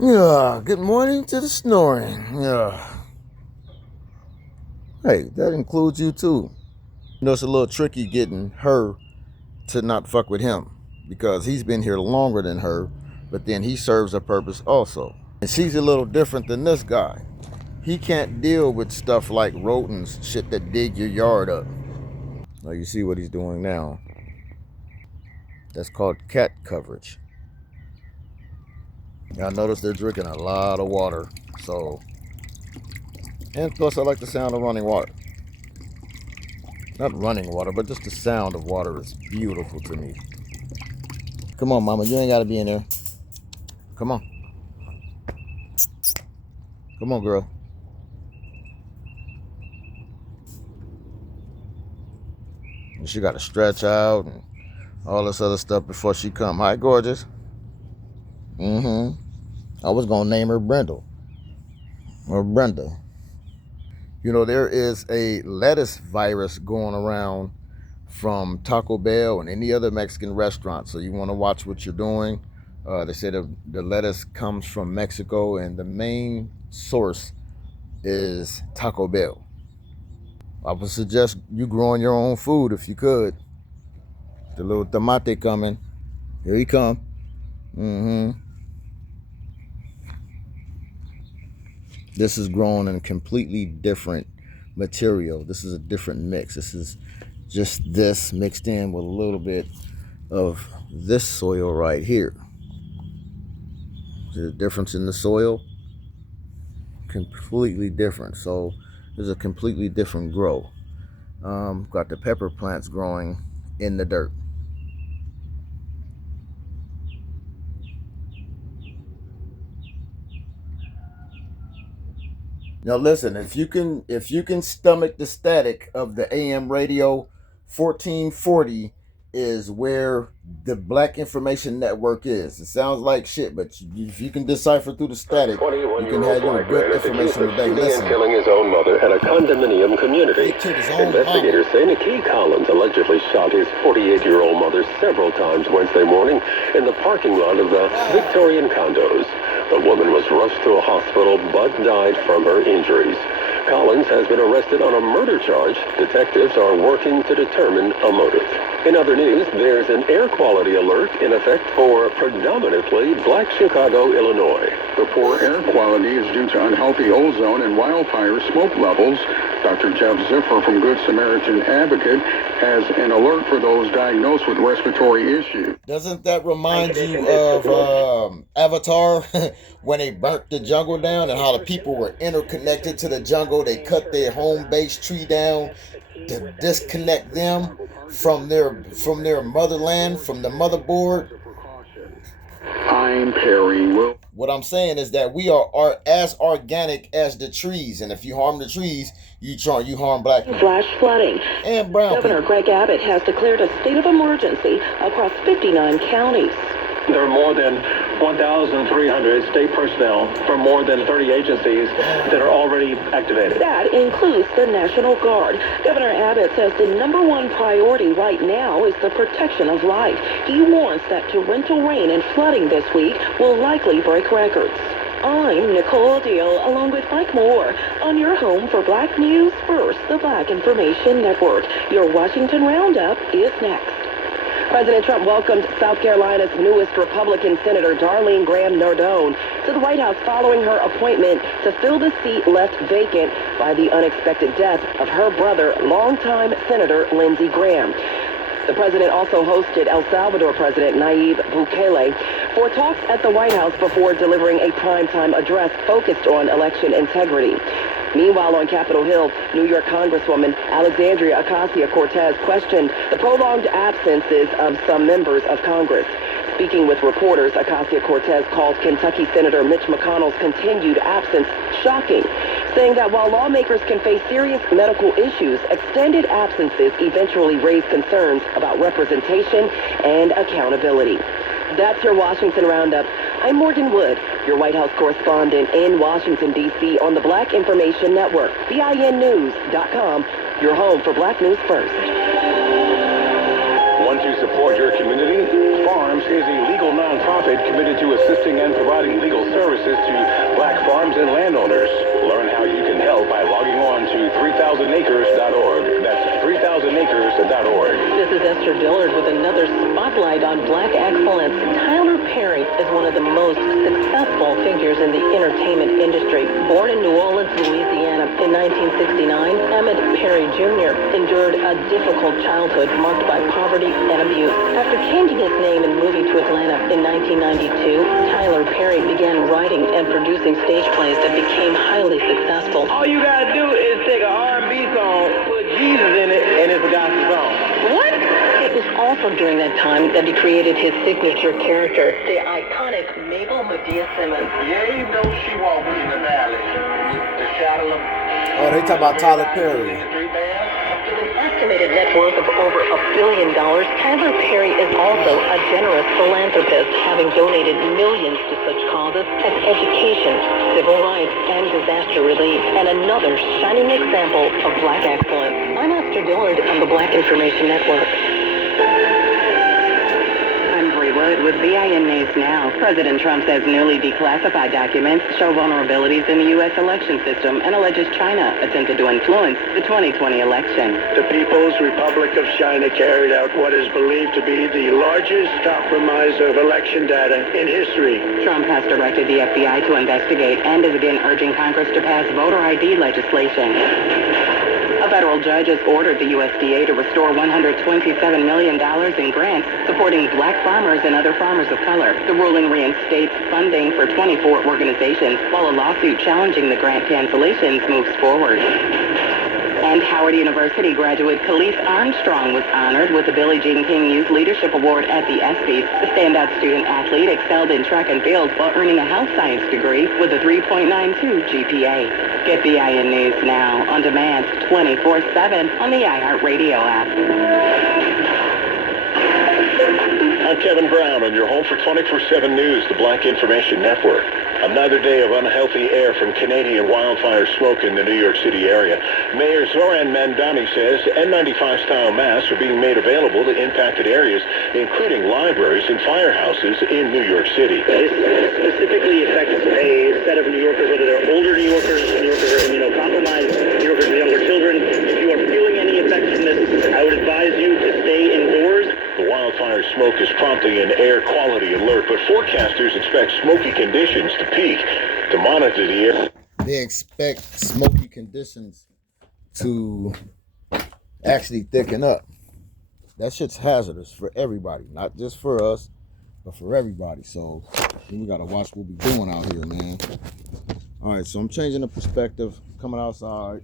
Yeah, good morning to the snoring. Yeah. Hey, that includes you too. You know, it's a little tricky getting her to not fuck with him because he's been here longer than her, but then he serves a purpose also. And she's a little different than this guy. He can't deal with stuff like rodents, shit that dig your yard up. Now you see what he's doing now. That's called cat coverage. I notice they're drinking a lot of water. And plus I like the sound of running water. Not running water, but just the sound of water is beautiful to me. Come on, mama, you ain't gotta be in there. Come on. Come on, girl. And she gotta stretch out and all this other stuff before she come. Hi, gorgeous. I was gonna name her Brenda. Or Brenda. You know, there is a lettuce virus going around from Taco Bell and any other Mexican restaurant. So you want to watch what you're doing. They say the lettuce comes from Mexico and the main source is Taco Bell. I would suggest you growing your own food if you could. The little tomate coming. Here he come. This is grown in a completely different material. This is a different mix. This is just this mixed in with a little bit of this soil right here. See the difference in the soil? Completely different. So there's a completely different grow. Got the pepper plants growing in the dirt. Now listen, if you can stomach the static of the AM radio, 1440 is where the Black Information Network is. It sounds like shit, but if you can decipher through the static, you can have your good information today. Listen. Killing his own mother at a condominium community. Investigators say Nikki Collins allegedly shot his 48-year-old mother several times Wednesday morning in the parking lot of the Victorian condos. The woman was rushed to a hospital but died from her injuries. Collins has been arrested on a murder charge. Detectives are working to determine a motive. In other news, there's an air quality alert in effect for predominantly Black Chicago, Illinois. The poor air quality is due to unhealthy ozone and wildfire smoke levels. Dr. Jeff Ziffer from Good Samaritan Advocate has an alert for those diagnosed with respiratory issues. Doesn't that remind you of Avatar when they burnt the jungle down and how the people were interconnected to the jungle? They cut their home base tree down to disconnect them from their motherland, from the motherboard. I'm Perry. What I'm saying is that we are as organic as the trees, and if you harm the trees, you harm black people. Flash flooding. And brown Governor people. Greg Abbott has declared a state of emergency across 59 counties. There are more than 1,300 state personnel from more than 30 agencies that are already activated. That includes the National Guard. Governor Abbott says the number one priority right now is the protection of life. He warns that torrential rain and flooding this week will likely break records. I'm Nicole Deal, along with Mike Moore, on your home for Black News First, the Black Information Network. Your Washington Roundup is next. President Trump welcomed South Carolina's newest Republican Senator Darlene Graham Nardone to the White House following her appointment to fill the seat left vacant by the unexpected death of her brother, longtime Senator Lindsey Graham. The president also hosted El Salvador President Nayib Bukele for talks at the White House before delivering a primetime address focused on election integrity. Meanwhile, on Capitol Hill, New York Congresswoman Alexandria Ocasio-Cortez questioned the prolonged absences of some members of Congress. Speaking with reporters, Ocasio-Cortez called Kentucky Senator Mitch McConnell's continued absence shocking, saying that while lawmakers can face serious medical issues, extended absences eventually raise concerns about representation and accountability. That's your Washington Roundup. I'm Morgan Wood, your White House correspondent in Washington, D.C. on the Black Information Network, BINnews.com, your home for Black News First. Want to support your community? Farm Farms is a legal nonprofit committed to assisting and providing legal services to black farms and landowners. Learn how you can help by logging on to 3000acres.org. That's 3000acres.org. This is Esther Dillard with another spotlight on black excellence. Tyler Perry is one of the most successful figures in the entertainment industry. Born in New Orleans, Louisiana in 1969, Emmett Perry Jr. endured a difficult childhood marked by poverty and abuse. After changing his name and moving to Atlanta in 1992, Tyler Perry began writing and producing stage plays that became highly successful. All you gotta do is take an R&B song, put Jesus in it, and it's a gospel song. What? It was also during that time that he created his signature character, the iconic Mabel Medea Simmons. Yeah, even though she walked in the valley, the shadow of... Oh, they talk about Tyler Perry. With an estimated net worth of over $1 billion, Tyler Perry is also a generous philanthropist, having donated millions to such causes as education, civil rights, and disaster relief, and another shining example of black excellence. I'm Esther Dillard on the Black Information Network. With BIN News Now, President Trump says newly declassified documents show vulnerabilities in the U.S. election system and alleges China attempted to influence the 2020 election. The People's Republic of China carried out what is believed to be the largest compromise of election data in history. Trump has directed the FBI to investigate and is again urging Congress to pass voter ID legislation. A federal judge has ordered the USDA to restore $127 million in grants supporting black farmers and other farmers of color. The ruling reinstates funding for 24 organizations, while a lawsuit challenging the grant cancellations moves forward. And Howard University graduate Khalees Armstrong was honored with the Billie Jean King Youth Leadership Award at the ESPYs. The standout student athlete excelled in track and field while earning a health science degree with a 3.92 GPA. Get BIN News Now on demand 24/7 on the iHeartRadio app. I'm Kevin Brown on your home for 24/7 News, the Black Information Network. Another day of unhealthy air from Canadian wildfire smoke in the New York City area. Mayor Zoran Mandani says N95-style masks are being made available to impacted areas, including libraries and firehouses in New York City. This specifically affects a set of New Yorkers, whether they're older New Yorkers who are immunocompromised, New Yorkers with younger children. If you are feeling any effects from this, I would advise you to stay indoors. The wildfire smoke is prompting an air quality alert, but forecasters expect smoky conditions to peak. To monitor the air, they expect smoky conditions to actually thicken up. That shit's hazardous for everybody, not just for us, but for everybody. So we gotta watch what we're doing out here, man. All right, so I'm changing the perspective, coming outside,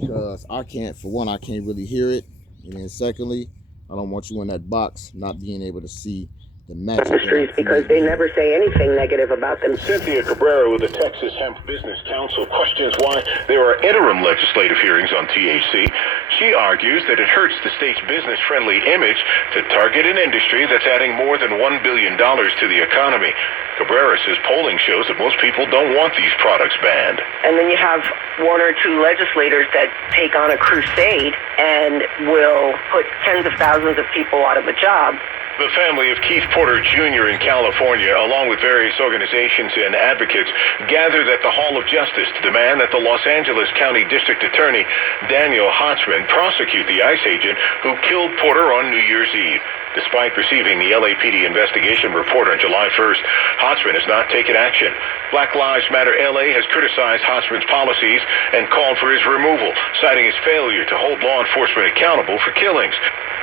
because I can't really hear it, and then secondly, I don't want you in that box not being able to see the magic. The streets, because they never say anything negative about them. Cynthia Cabrera with the Texas Hemp Business Council questions why there are interim legislative hearings on THC. She argues that it hurts the state's business-friendly image to target an industry that's adding more than $1 billion to the economy. Cabrera says polling shows that most people don't want these products banned. And then you have one or two legislators that take on a crusade and will put tens of thousands of people out of a job. The family of Keith Porter Jr. in California, along with various organizations and advocates, gathered at the Hall of Justice to demand that the Los Angeles County District Attorney, Daniel Hotzman, prosecute the ICE agent who killed Porter on New Year's Eve. Despite receiving the LAPD investigation report on July 1st, Hotzman has not taken action. Black Lives Matter LA has criticized Hotzman's policies and called for his removal, citing his failure to hold law enforcement accountable for killings.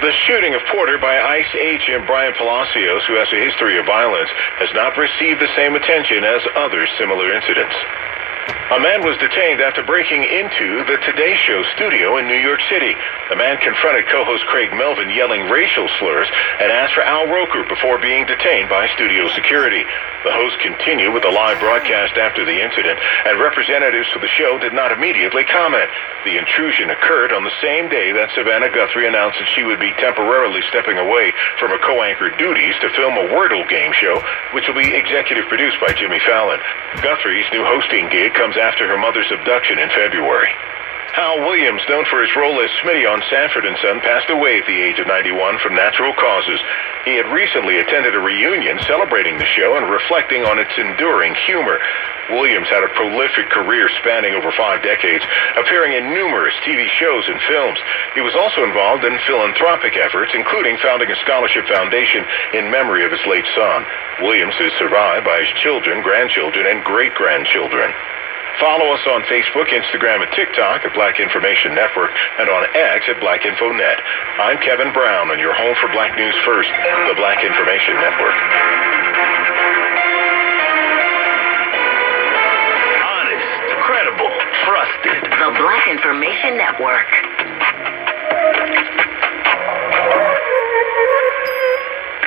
The shooting of Porter by ICE agent Brian Palacios, who has a history of violence, has not received the same attention as other similar incidents. A man was detained after breaking into the Today Show studio in New York City. The man confronted co-host Craig Melvin yelling racial slurs and asked for Al Roker before being detained by studio security. The host continued with the live broadcast after the incident, and representatives for the show did not immediately comment. The intrusion occurred on the same day that Savannah Guthrie announced that she would be temporarily stepping away from her co-anchor duties to film a Wordle game show, which will be executive produced by Jimmy Fallon. Guthrie's new hosting gig comes after her mother's abduction in February. Hal Williams, known for his role as Smitty on Sanford and Son, passed away at the age of 91 from natural causes. He had recently attended a reunion celebrating the show and reflecting on its enduring humor. Williams had a prolific career spanning over 5 decades, appearing in numerous TV shows and films. He was also involved in philanthropic efforts, including founding a scholarship foundation in memory of his late son. Williams is survived by his children, grandchildren, and great-grandchildren. Follow us on Facebook, Instagram, and TikTok at Black Information Network and on X at BlackInfoNet. I'm Kevin Brown on your home for Black News First, the Black Information Network. Honest, credible, trusted. The Black Information Network.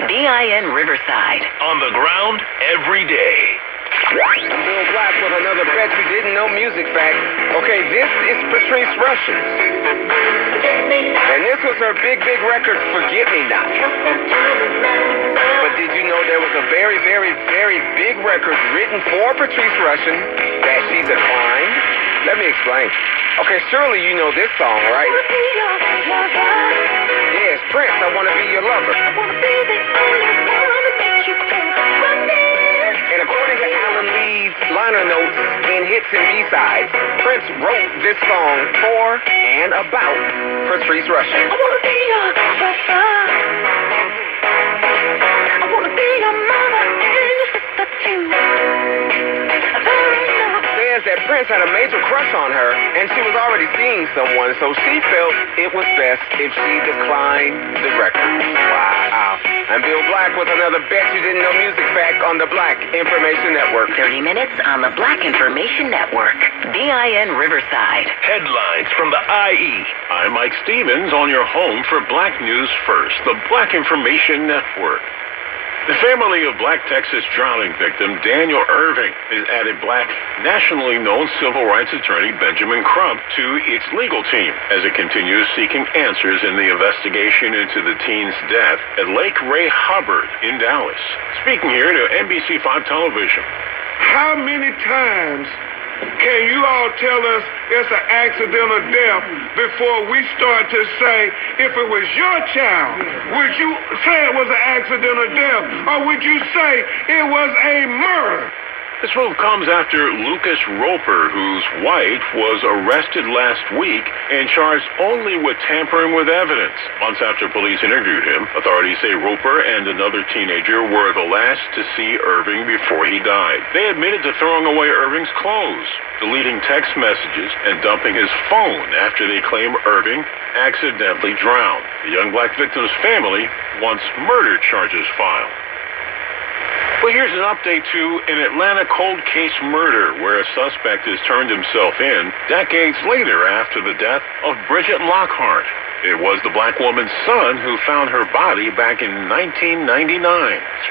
DIN Riverside. On the ground every day. I'm Bill Black with another Bet You Didn't Know music fact. Okay, this is Patrice Rushen. And this was her big record, Forget Me Not. But did you know there was a very big record written for Patrice Rushen that she declined? Let me explain. Okay, surely you know this song, right? Yes, Prince, I Want to Be Your Lover. And according to Alan Lee's liner notes in Hits and B-Sides, Prince wrote this song for and about Patrice Rushen. I wanna be your lover. I wanna be your mother and your sister too. Says that Prince had a major crush on her, and she was already seeing someone, so she felt it was best if she declined the record. Wow. I'm Bill Black with another Bet You Didn't Know music fact on the Black Information Network. 30 minutes on the Black Information Network. DIN Riverside. Headlines from the IE. I'm Mike Stevens on your home for Black News First, the Black Information Network. The family of Black Texas drowning victim Daniel Irving has added Black, nationally known civil rights attorney Benjamin Crump to its legal team as it continues seeking answers in the investigation into the teen's death at Lake Ray Hubbard in Dallas. Speaking here to NBC5 Television. How many times can you all tell us it's an accidental death before we start to say, if it was your child, would you say it was an accidental death, or would you say it was a murder? This move comes after Lucas Roper, whose wife was arrested last week and charged only with tampering with evidence. Months after police interviewed him, authorities say Roper and another teenager were the last to see Irving before he died. They admitted to throwing away Irving's clothes, deleting text messages, and dumping his phone after they claim Irving accidentally drowned. The young Black victim's family wants murder charges filed. Well, here's an update to an Atlanta cold case murder where a suspect has turned himself in decades later after the death of Bridget Lockhart. It was the Black woman's son who found her body back in 1999.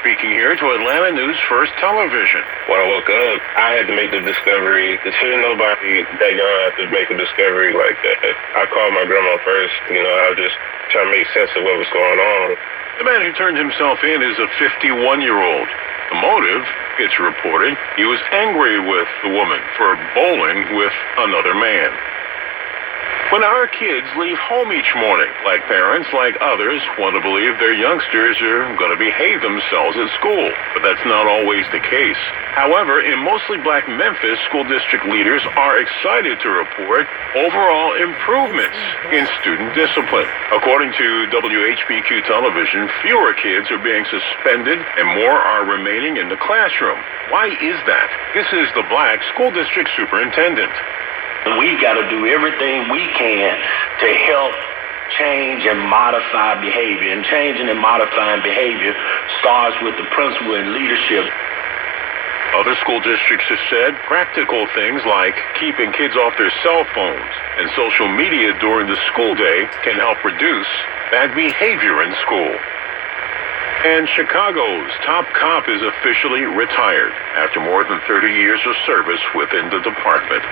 Speaking here to Atlanta News First Television. When I woke up, I had to make the discovery. Shouldn't nobody that young have to make a discovery like that. I called my grandma first. I was just trying to make sense of what was going on. The man who turned himself in is a 51-year-old. The motive, it's reported, he was angry with the woman for bowling with another man. When our kids leave home each morning, Black parents, like others, want to believe their youngsters are going to behave themselves at school, but that's not always the case. However, in mostly Black Memphis, school district leaders are excited to report overall improvements in student discipline. According to WHBQ television, fewer kids are being suspended and more are remaining in the classroom. Why is that? This is the Black school district superintendent. We got to do everything we can to help change and modify behavior. And changing and modifying behavior starts with the principal and leadership. Other school districts have said practical things like keeping kids off their cell phones and social media during the school day can help reduce bad behavior in school. And Chicago's top cop is officially retired after more than 30 years of service within the department.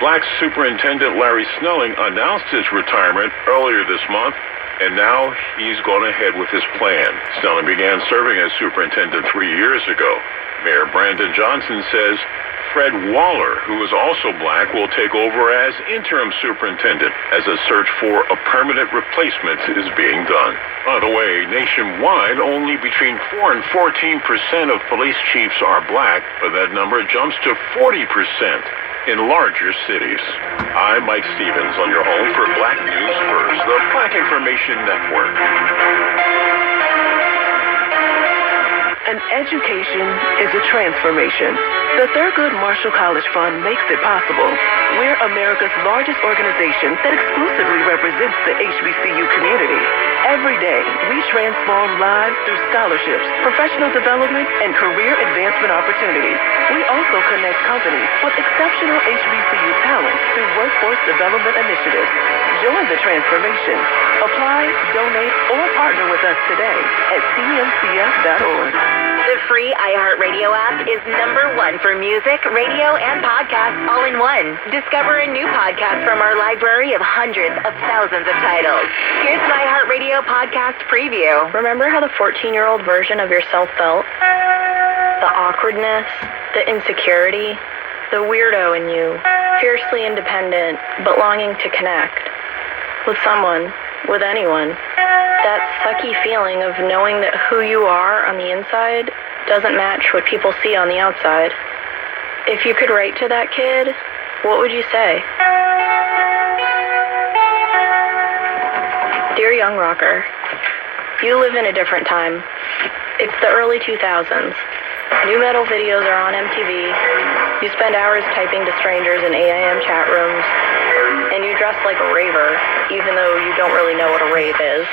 Black Superintendent Larry Snelling announced his retirement earlier this month, and now he's gone ahead with his plan. Snelling began serving as superintendent 3 years ago. Mayor Brandon Johnson says Fred Waller, who is also black, will take over as interim superintendent as a search for a permanent replacement is being done. By the way, nationwide, only between 4 and 14% of police chiefs are black, but that number jumps to 40% in larger cities. I'm Mike Stevens on your home for Black News First, the Black Information Network. An education is a transformation. The Thurgood Marshall College Fund makes it possible. We're America's largest organization that exclusively represents the HBCU community. Every day, we transform lives through scholarships, professional development, and career advancement opportunities. We also connect companies with exceptional HBCU talent through workforce development initiatives. Join the transformation. Apply, donate, or partner with us today at tmcf.org. The free iHeartRadio app is #1 for music, radio, and podcasts all in one. Discover a new podcast from our library of hundreds of thousands of titles. Here's an iHeartRadio podcast preview. Remember how the 14-year-old version of yourself felt? The awkwardness, the insecurity, the weirdo in you, fiercely independent, but longing to connect. With someone, with anyone. That sucky feeling of knowing that who you are on the inside doesn't match what people see on the outside. If you could write to that kid, what would you say? Dear young rocker, you live in a different time. It's the early 2000s. New metal videos are on MTV. You spend hours typing to strangers in AIM chat rooms. And you dress like a raver, even though you don't really know what a rave is.